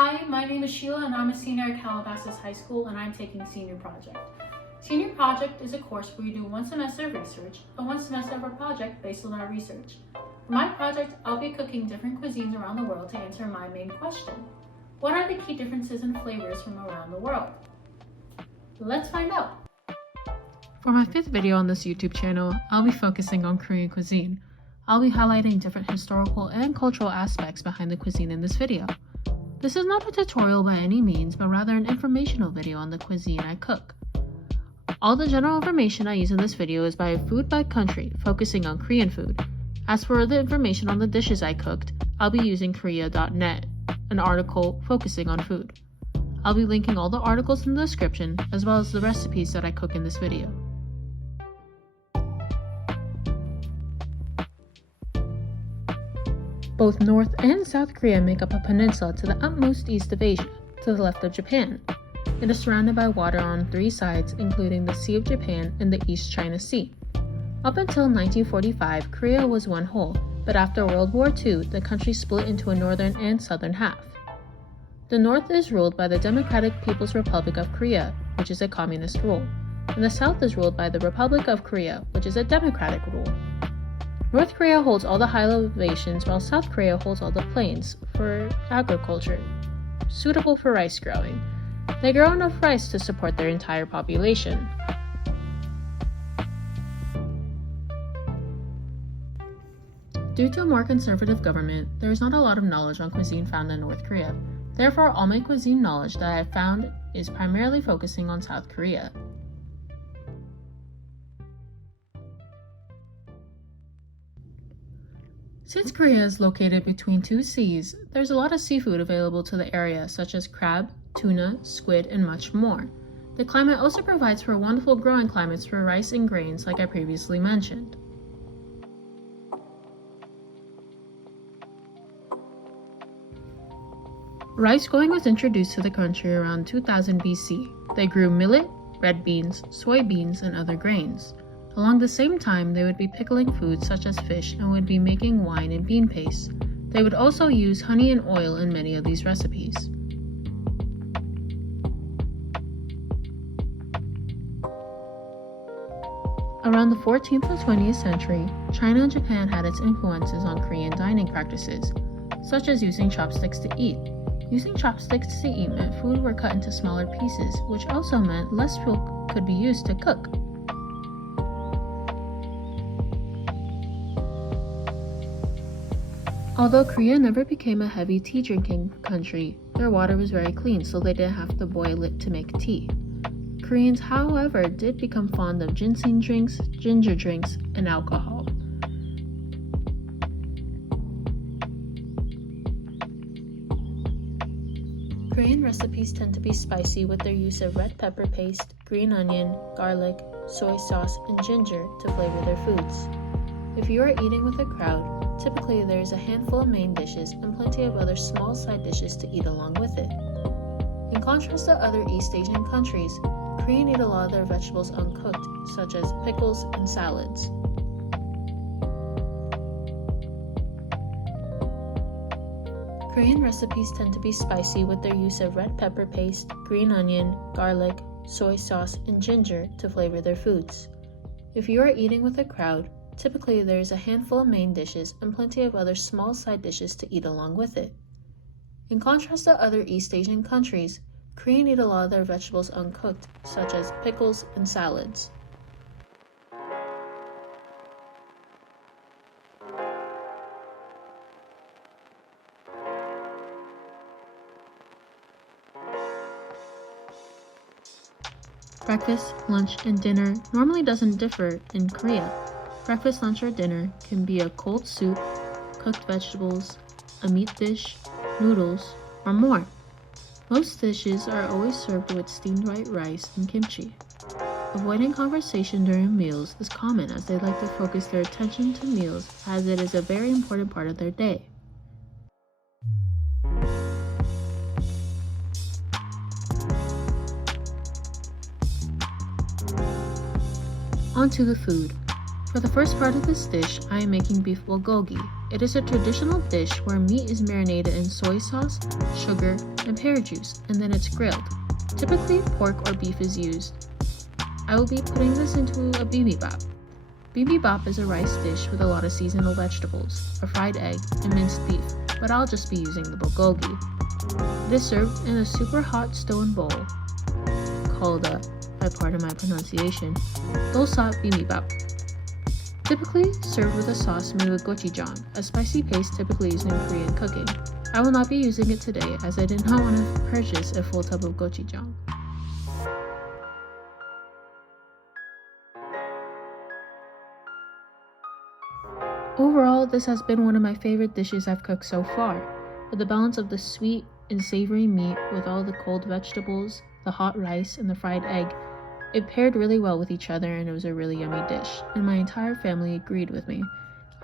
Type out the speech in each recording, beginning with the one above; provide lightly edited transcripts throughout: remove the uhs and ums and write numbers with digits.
Hi, my name is Sheila and I'm a senior at Calabasas High School and I'm taking Senior Project. Senior Project is a course where you do 1 semester of research and 1 semester of a project based on our research. For my project, I'll be cooking different cuisines around the world to answer my main question. What are the key differences in flavors from around the world? Let's find out. For my 5th video on this YouTube channel, I'll be focusing on Korean cuisine. I'll be highlighting different historical and cultural aspects behind the cuisine in this video. This is not a tutorial by any means, but rather an informational video on the cuisine I cook. All the general information I use in this video is by food by country, focusing on Korean food. As for the information on the dishes I cooked, I'll be using korea.net, an article focusing on food. I'll be linking all the articles in the description, as well as the recipes that I cook in this video. Both North and South Korea make up a peninsula to the utmost east of Asia, to the left of Japan. It is surrounded by water on 3 sides, including the Sea of Japan and the East China Sea. Up until 1945, Korea was one whole, but after World War II, the country split into a northern and southern half. The North is ruled by the Democratic People's Republic of Korea, which is a communist rule, and the South is ruled by the Republic of Korea, which is a democratic rule. North Korea holds all the high elevations while South Korea holds all the plains for agriculture, suitable for rice growing. They grow enough rice to support their entire population. Due to a more conservative government, there is not a lot of knowledge on cuisine found in North Korea. Therefore, all my cuisine knowledge that I have found is primarily focusing on South Korea. Since Korea is located between 2 seas, there's a lot of seafood available to the area, such as crab, tuna, squid, and much more. The climate also provides for wonderful growing climates for rice and grains, like I previously mentioned. Rice growing was introduced to the country around 2000 BC. They grew millet, red beans, soybeans, and other grains. Along the same time, they would be pickling foods such as fish and would be making wine and bean paste. They would also use honey and oil in many of these recipes. Around the 14th and 20th century, China and Japan had its influences on Korean dining practices, such as using chopsticks to eat. Using chopsticks to eat meant food were cut into smaller pieces, which also meant less fuel could be used to cook. Although Korea never became a heavy tea drinking country, their water was very clean, so they didn't have to boil it to make tea. Koreans, however, did become fond of ginseng drinks, ginger drinks, and alcohol. Korean recipes tend to be spicy with their use of red pepper paste, green onion, garlic, soy sauce, and ginger to flavor their foods. If you are eating with a crowd, typically there is a handful of main dishes and plenty of other small side dishes to eat along with it. In contrast to other East Asian countries, Koreans eat a lot of their vegetables uncooked, such as pickles and salads. Korean recipes tend to be spicy with their use of red pepper paste, green onion, garlic, soy sauce, and ginger to flavor their foods. If you are eating with a crowd, typically there is a handful of main dishes and plenty of other small side dishes to eat along with it. In contrast to other East Asian countries, Koreans eat a lot of their vegetables uncooked, such as pickles and salads. Breakfast, lunch, and dinner normally doesn't differ in Korea. Breakfast, lunch, or dinner can be a cold soup, cooked vegetables, a meat dish, noodles, or more. Most dishes are always served with steamed white rice and kimchi. Avoiding conversation during meals is common as they like to focus their attention to meals as it is a very important part of their day. On to the food. For the first part of this dish, I am making beef bulgogi. It is a traditional dish where meat is marinated in soy sauce, sugar, and pear juice, and then it's grilled. Typically, pork or beef is used. I will be putting this into a bibimbap. Bibimbap is a rice dish with a lot of seasonal vegetables, a fried egg, and minced beef, but I'll just be using the bulgogi. It is served in a super hot stone bowl called by pardon my pronunciation, dosat bibimbap. Typically served with a sauce made with gochujang, a spicy paste typically used in Korean cooking. I will not be using it today as I did not want to purchase a full tub of gochujang. Overall, this has been one of my favorite dishes I've cooked so far. With the balance of the sweet and savory meat with all the cold vegetables, the hot rice, and the fried egg, it paired really well with each other and it was a really yummy dish, and my entire family agreed with me.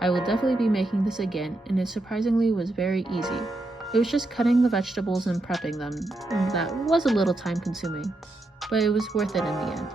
I will definitely be making this again, and it surprisingly was very easy. It was just cutting the vegetables and prepping them, and that was a little time consuming, but it was worth it in the end.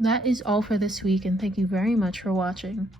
That is all for this week, and thank you very much for watching.